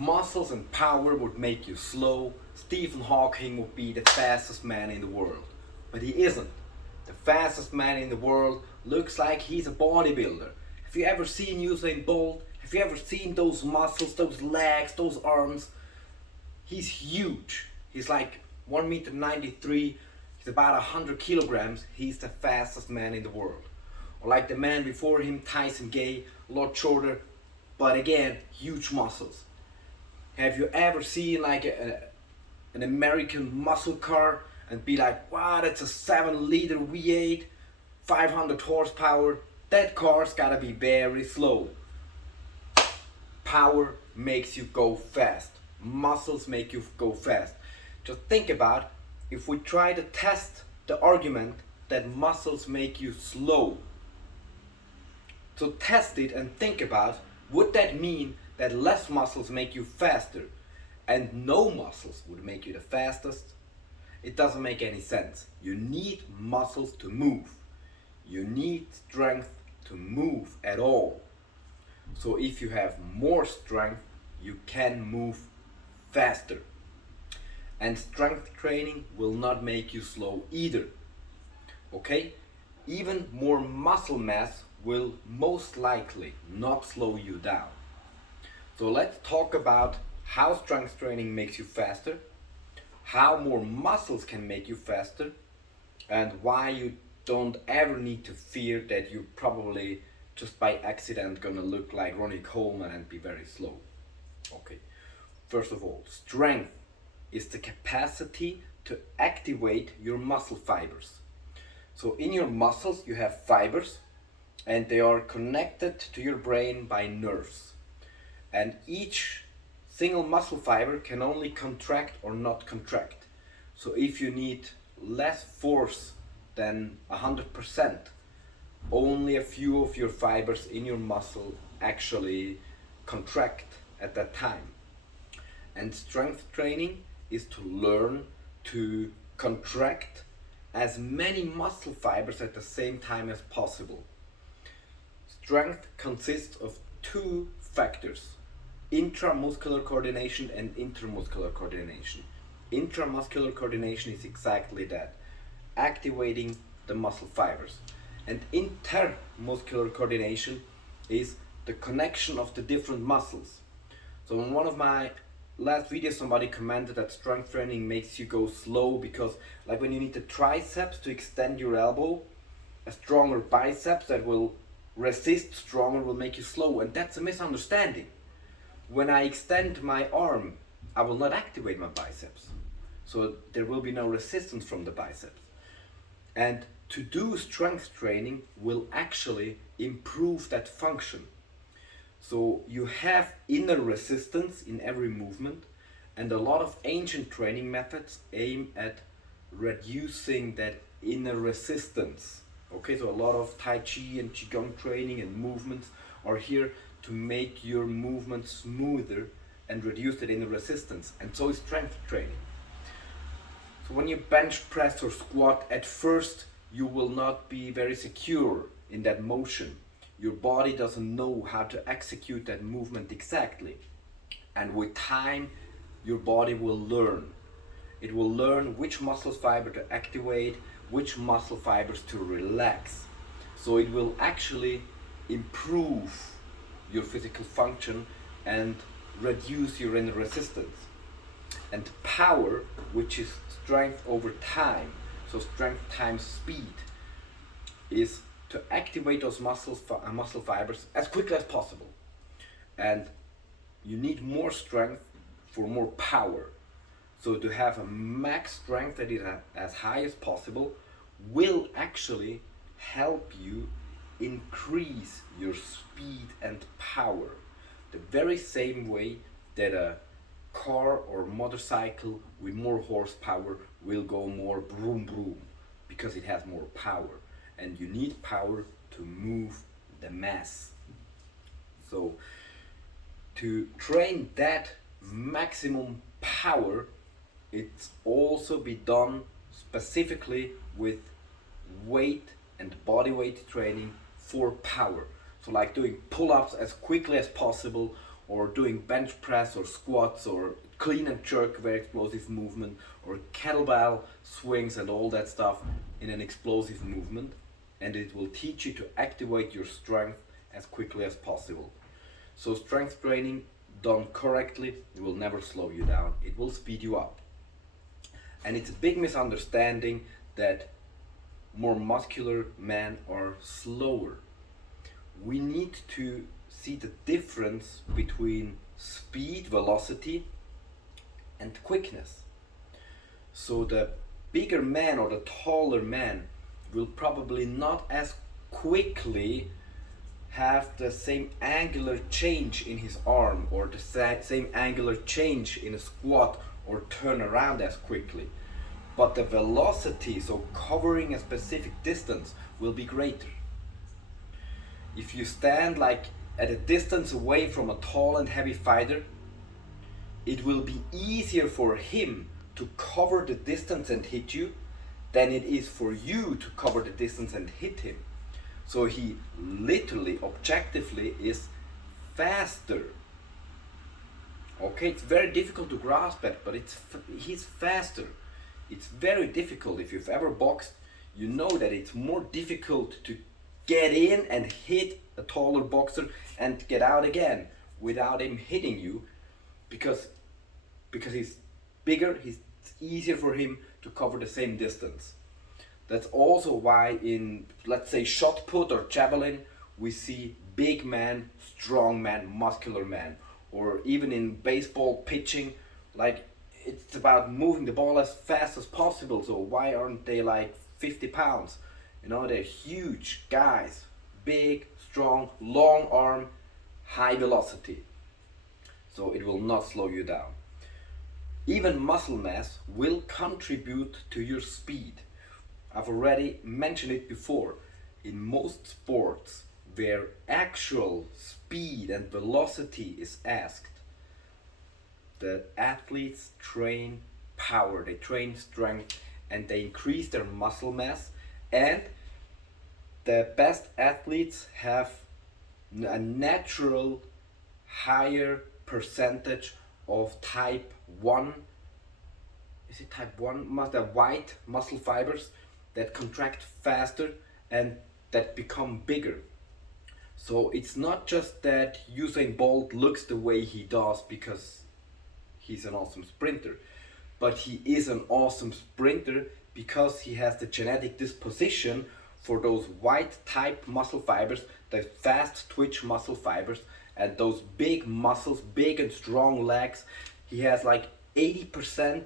muscles and power would make you slow, Stephen Hawking would be the fastest man in the world. But he isn't. The fastest man in the world looks like he's a bodybuilder. Have you ever seen Usain Bolt? Have you ever seen those muscles, those legs, those arms? He's huge. He's like 1 meter 93. He's about 100 kilograms. He's the fastest man in the world. Or like the man before him, Tyson Gay, a lot shorter, but again, huge muscles. Have you ever seen like an American muscle car and be like, wow, that's a 7-liter V8, 500 horsepower. That car's gotta be very slow. Power makes you go fast. Muscles make you go fast. Just think about if we try to test the argument that muscles make you slow. So test it and think about, would that mean that less muscles make you faster and no muscles would make you the fastest? It doesn't make any sense. You need muscles to move. You need strength to move at all. So if you have more strength, you can move faster. And strength training will not make you slow either. Okay? Even more muscle mass will most likely not slow you down. So let's talk about how strength training makes you faster, how more muscles can make you faster, and why you don't ever need to fear that you're probably just by accident gonna look like Ronnie Coleman and be very slow. Okay, first of all, strength is the capacity to activate your muscle fibers. So in your muscles you have fibers and they are connected to your brain by nerves. And each single muscle fiber can only contract or not contract. So if you need less force than 100%, only a few of your fibers in your muscle actually contract at that time. And strength training is to learn to contract as many muscle fibers at the same time as possible. Strength consists of two factors: intramuscular coordination and intermuscular coordination. Intramuscular coordination is exactly that, activating the muscle fibers. And intermuscular coordination is the connection of the different muscles. So in one of my last videos somebody commented that strength training makes you go slow because like when you need the triceps to extend your elbow, a stronger biceps that will resist stronger will make you slow, and that's a misunderstanding. When I extend my arm, I will not activate my biceps. So there will be no resistance from the biceps. And to do strength training will actually improve that function. So you have inner resistance in every movement, and a lot of ancient training methods aim at reducing that inner resistance. Okay, so a lot of Tai Chi and Qigong training and movements are here to make your movement smoother and reduce that inner resistance. And so is strength training. So when you bench press or squat, at first you will not be very secure in that motion. Your body doesn't know how to execute that movement exactly. And with time, your body will learn. It will learn which muscle fiber to activate, which muscle fibers to relax. So it will actually improve your physical function and reduce your inner resistance. And power, which is strength over time, so strength times speed, is to activate those muscle fibers as quickly as possible. And you need more strength for more power. So to have a max strength that is as high as possible will actually help you increase your speed and power. The very same way that a car or motorcycle with more horsepower will go more vroom vroom because it has more power, and you need power to move the mass. So to train that maximum power, it's also be done specifically with weight and body weight training for power. So like doing pull-ups as quickly as possible, or doing bench press or squats or clean and jerk, very explosive movement, or kettlebell swings and all that stuff in an explosive movement, and it will teach you to activate your strength as quickly as possible. So strength training done correctly, it will never slow you down, it will speed you up. And it's a big misunderstanding that more muscular men are slower. We need to see the difference between speed, velocity, and quickness. So the bigger man or the taller man will probably not as quickly have the same angular change in his arm or the same angular change in a squat or turn around as quickly. But the velocity, so covering a specific distance, will be greater. If you stand like at a distance away from a tall and heavy fighter, it will be easier for him to cover the distance and hit you than it is for you to cover the distance and hit him. So he literally, objectively is faster. Okay, it's very difficult to grasp it, but he's faster. It's very difficult. If you've ever boxed, you know that it's more difficult to get in and hit a taller boxer and get out again without him hitting you, because he's bigger, it's easier for him to cover the same distance. That's also why in, let's say, shot put or javelin, we see big man, strong man, muscular man. Or even in baseball pitching, like it's about moving the ball as fast as possible. So why aren't they like 50 pounds? You know, they're huge guys, big, strong, long arm, high velocity. So it will not slow you down. Even muscle mass will contribute to your speed. I've already mentioned it before. In most sports where actual speed and velocity is asked, the athletes train power, they train strength, and they increase their muscle mass, and the best athletes have a natural higher percentage of type 1, is it type 1? The white muscle fibers that contract faster and that become bigger. So it's not just that Usain Bolt looks the way he does because he's an awesome sprinter, but he is an awesome sprinter because he has the genetic disposition for those white type muscle fibers, the fast twitch muscle fibers, and those big muscles, big and strong legs. He has like 80%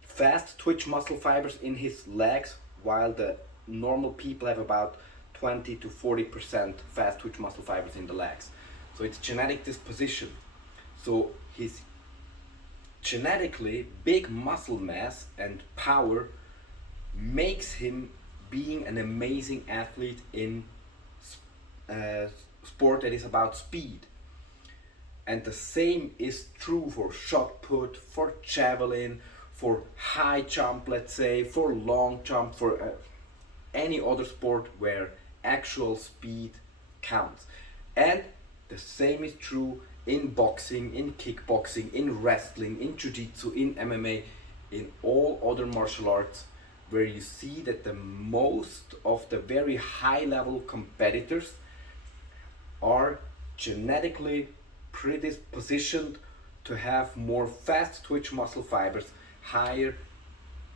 fast twitch muscle fibers in his legs, while the normal people have about 20 to 40% fast twitch muscle fibers in the legs. So it's genetic disposition. So his genetically big muscle mass and power makes him being an amazing athlete in sport that is about speed. And the same is true for shot put, for javelin, for high jump, let's say, for long jump, for any other sport where actual speed counts. And the same is true in boxing, in kickboxing, in wrestling, in jiu-jitsu, in MMA, in all other martial arts, where you see that the most of the very high level competitors are genetically predispositioned to have more fast twitch muscle fibers, higher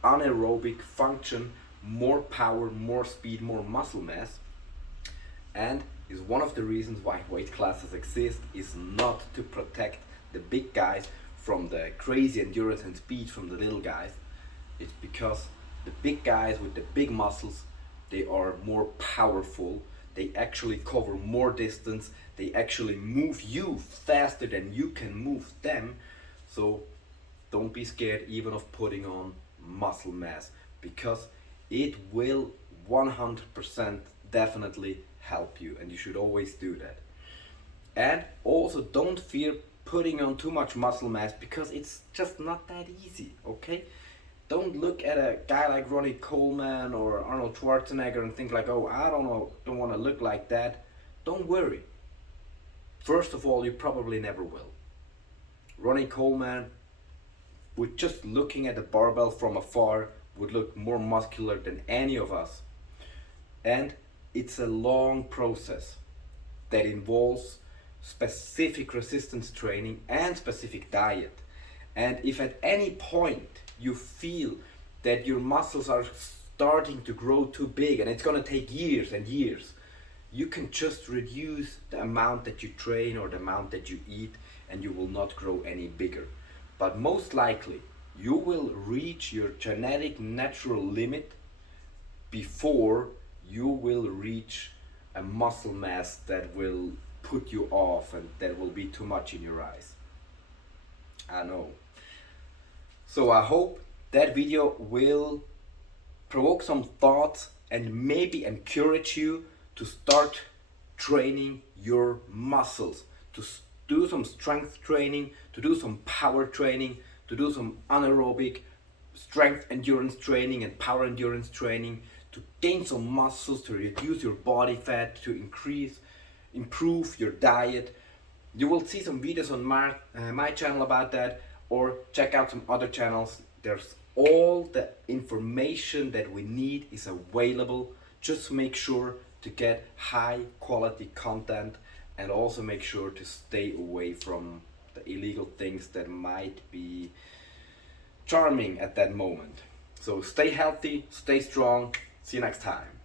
anaerobic function, more power, more speed, more muscle mass. And is one of the reasons why weight classes exist, is not to protect the big guys from the crazy endurance and speed from the little guys. It's because the big guys with the big muscles, they are more powerful, they actually cover more distance, they actually move you faster than you can move them. So don't be scared even of putting on muscle mass, because it will 100% definitely help you, and you should always do that. And also don't fear putting on too much muscle mass, because it's just not that easy, okay? Don't look at a guy like Ronnie Coleman or Arnold Schwarzenegger and think like, oh, I don't want to look like that. Don't worry. First of all, you probably never will. Ronnie Coleman, with just looking at the barbell from afar, would look more muscular than any of us. And it's a long process that involves specific resistance training and specific diet. And if at any point you feel that your muscles are starting to grow too big and it's going to take years and years, you can just reduce the amount that you train or the amount that you eat, and you will not grow any bigger. But most likely you will reach your genetic natural limit before you will reach a muscle mass that will put you off and that will be too much in your eyes. I know. So I hope that video will provoke some thoughts and maybe encourage you to start training your muscles, to do some strength training, to do some power training, to do some anaerobic strength endurance training and power endurance training, to gain some muscles, to reduce your body fat, to improve your diet. You will see some videos on my channel about that, or check out some other channels. There's all the information that we need is available. Just make sure to get high quality content, and also make sure to stay away from the illegal things that might be charming at that moment. So stay healthy, stay strong. See you next time.